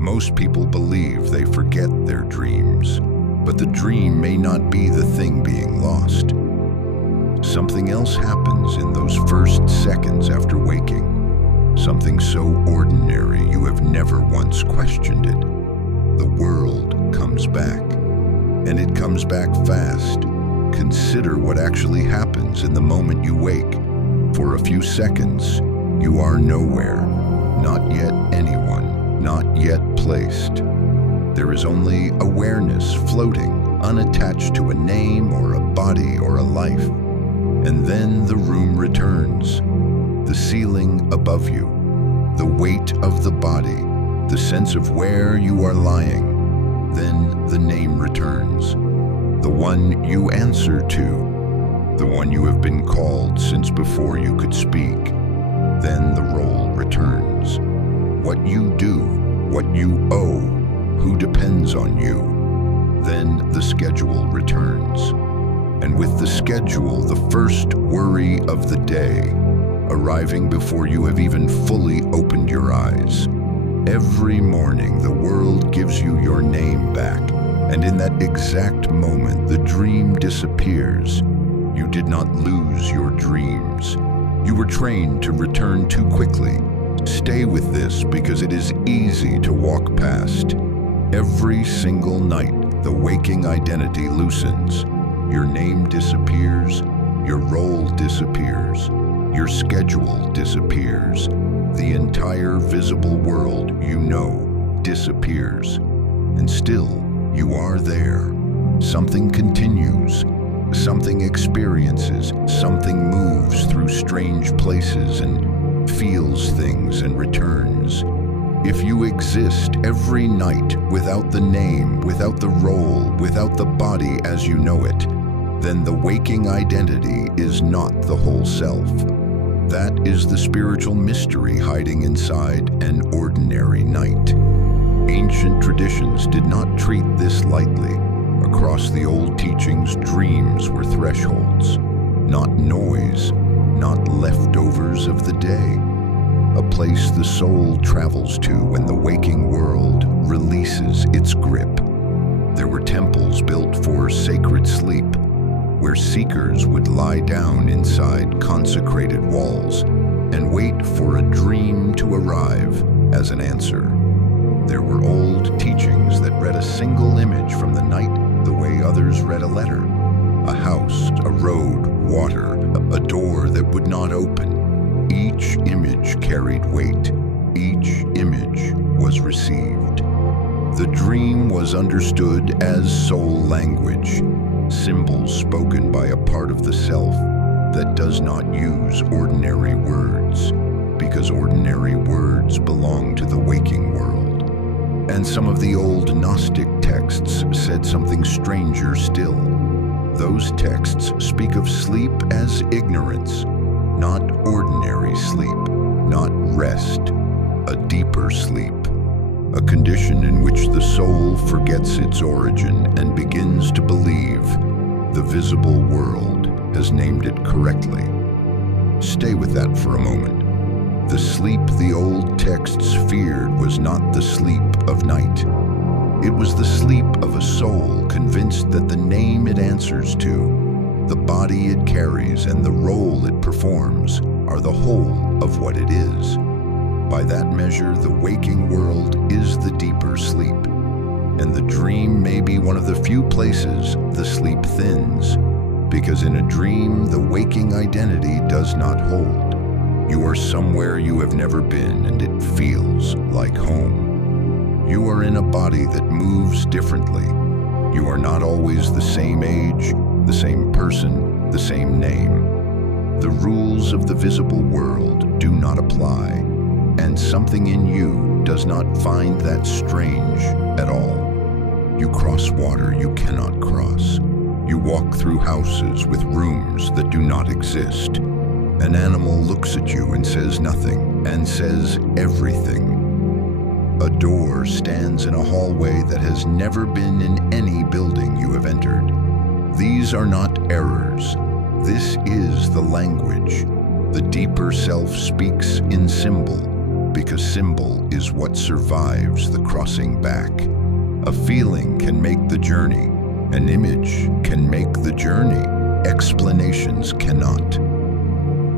Most people believe they forget their dreams, but the dream may not be the thing being lost. Something else happens in those first seconds after waking. Something so ordinary you have never once questioned it. The world comes back, and it comes back fast. Consider what actually happens in the moment you wake. For a few seconds, you are nowhere, not yet anyone, not yet placed. There is only awareness floating, unattached to a name or a body or a life. And then the room returns. The ceiling above you, the weight of the body, the sense of where you are lying. Then the name returns. The one you answer to, the one you have been called since before you could speak. Then the role returns. What you do, what you owe, who depends on you. Then the schedule returns. And with the schedule, the first worry of the day, arriving before you have even fully opened your eyes. Every morning, the world gives you your name back, and in that exact moment, the dream disappears. You did not lose your dreams. You were trained to return too quickly. Stay with this because it is easy to walk past. Every single night, the waking identity loosens. Your name disappears, your role disappears, your schedule disappears. The entire visible world you know disappears. And still, you are there. Something continues. Something experiences. Something moves through strange places and feels things and returns. If you exist every night without the name, without the role, without the body as you know it, then the waking identity is not the whole self. That is the spiritual mystery hiding inside an ordinary night. Ancient traditions did not treat this lightly. Across the old teachings, dreams were thresholds, not noise, not leftovers of the day. A place the soul travels to when the waking world releases its grip. There were temples built for sacred sleep, where seekers would lie down inside consecrated walls and wait for a dream to arrive as an answer. There were old teachings that read a single image from the night the way others read a letter. A house, a road, water, a door that would not open. Each image carried weight. Each image was received. The dream was understood as soul language, symbols spoken by a part of the self that does not use ordinary words, because ordinary words belong to the waking world. And some of the old Gnostic texts said something stranger still. Those texts speak of sleep as ignorance, not ordinary sleep, not rest, a deeper sleep, a condition in which the soul forgets its origin and begins to believe the visible world has named it correctly. Stay with that for a moment. The sleep the old texts feared was not the sleep of night. It was the sleep of a soul convinced that the name it answers to, the body it carries, and the role it performs are the whole of what it is. By that measure, the waking world is the deeper sleep, and the dream may be one of the few places the sleep thins, because in a dream, the waking identity does not hold. You are somewhere you have never been, and it feels like home. You are in a body that moves differently. You are not always the same age, the same person, the same name. The rules of the visible world do not apply, and something in you does not find that strange at all. You cross water you cannot cross. You walk through houses with rooms that do not exist. An animal looks at you and says nothing, and says everything. A door stands in a hallway that has never been in any building you have entered. These are not errors. This is the language. The deeper self speaks in symbol. because symbol is what survives the crossing back. A feeling can make the journey. An image can make the journey. Explanations cannot.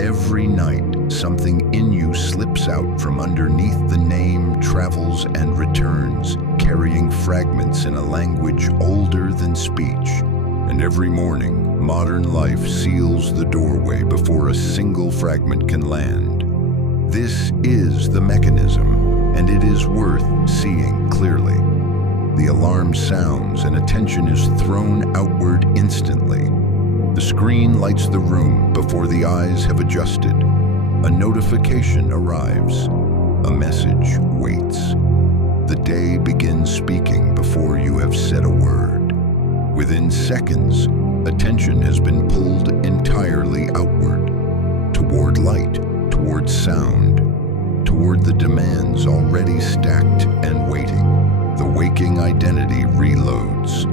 Every night, something in you slips out from underneath the name, travels and returns, carrying fragments in a language older than speech. And every morning, modern life seals the doorway before a single fragment can land. This is the mechanism, and it is worth seeing clearly. The alarm sounds and attention is thrown outward instantly. The screen lights the room before the eyes have adjusted. A notification arrives. A message waits. The day begins speaking before you have said a word. Within seconds, attention has been pulled entirely outward, toward light, toward sound, toward the demands already stacked and waiting. The waking identity reloads.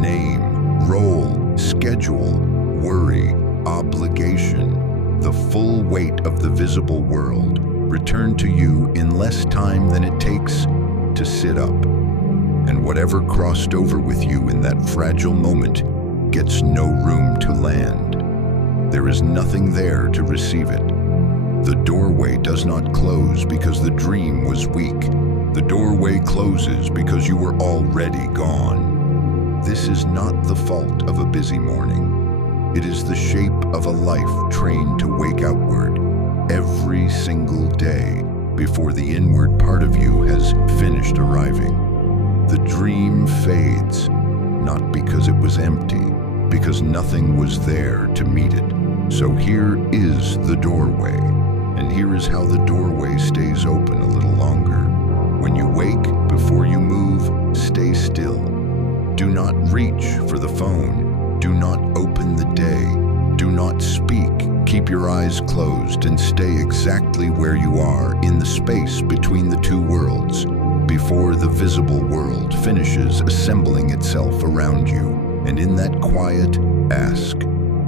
Name, role, schedule, worry, obligation, the full weight of the visible world return to you in less time than it takes to sit up. And whatever crossed over with you in that fragile moment gets no room to land. There is nothing there to receive it. The doorway does not close because the dream was weak. The doorway closes because you were already gone. This is not the fault of a busy morning. It is the shape of a life trained to wake outward every single day before the inward part of you has finished arriving. The dream fades, not because it was empty, because nothing was there to meet it. So here is the doorway, and here is how the doorway stays open a little longer. When you wake, before you move, stay still. Do not reach for the phone. Do not open the day. Do not speak. Keep your eyes closed and stay exactly where you are in the space between the two worlds, before the visible world finishes assembling itself around you. And in that quiet, ask,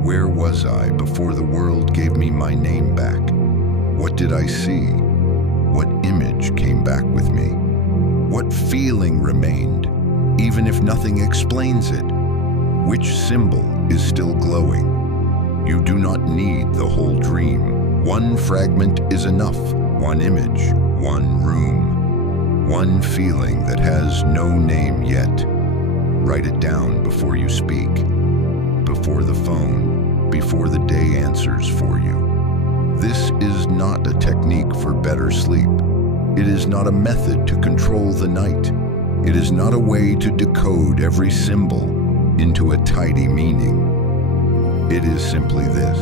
where was I before the world gave me my name back? What did I see? What image came back with me? What feeling remained, even if nothing explains it? Which symbol is still glowing? You do not need the whole dream. One fragment is enough. One image, one room, one feeling that has no name yet. Write it down before you speak, before the phone, before the day answers for you. This is not a technique for better sleep. It is not a method to control the night. It is not a way to decode every symbol into a tidy meaning. It is simply this.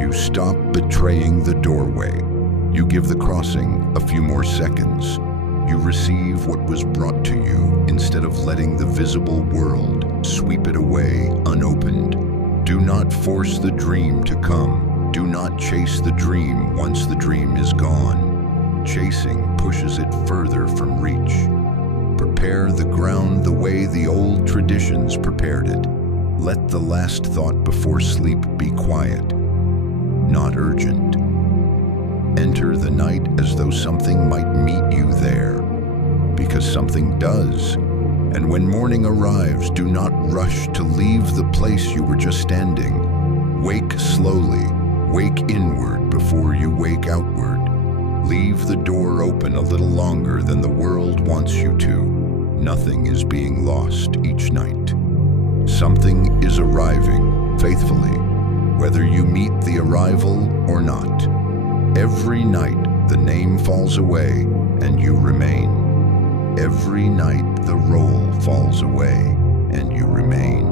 You stop betraying the doorway. You give the crossing a few more seconds. You receive what was brought to you instead of letting the visible world sweep it away unopened. Do not force the dream to come. Do not chase the dream once the dream is gone. Chasing pushes it further from reach. Prepare the ground the way the old traditions prepared it. Let the last thought before sleep be quiet, not urgent. Enter the night as though something might meet you there, because something does. And when morning arrives, do not rush to leave the place you were just standing. Wake slowly, wake inward before you wake outward. Leave the door open a little longer than the world wants you to. Nothing is being lost each night. Something is arriving faithfully, whether you meet the arrival or not. Every night the name falls away and you remain. Every night the role falls away and you remain.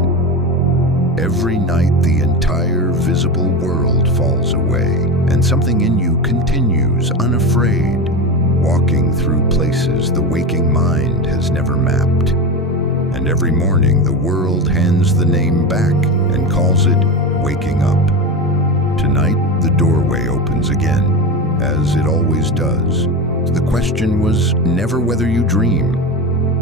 Every night the entire visible world falls away and something in you continues unafraid, walking through places the waking mind has never mapped. And every morning the world hands the name back and calls it waking up. Tonight the doorway opens again, as it always does. The question was never whether you dream.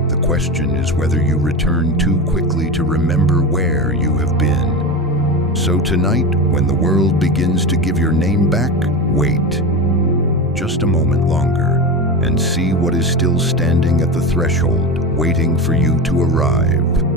The question is whether you return too quickly to remember where you have been. So tonight, when the world begins to give your name back, wait. Just a moment longer. and see what is still standing at the threshold, waiting for you to arrive.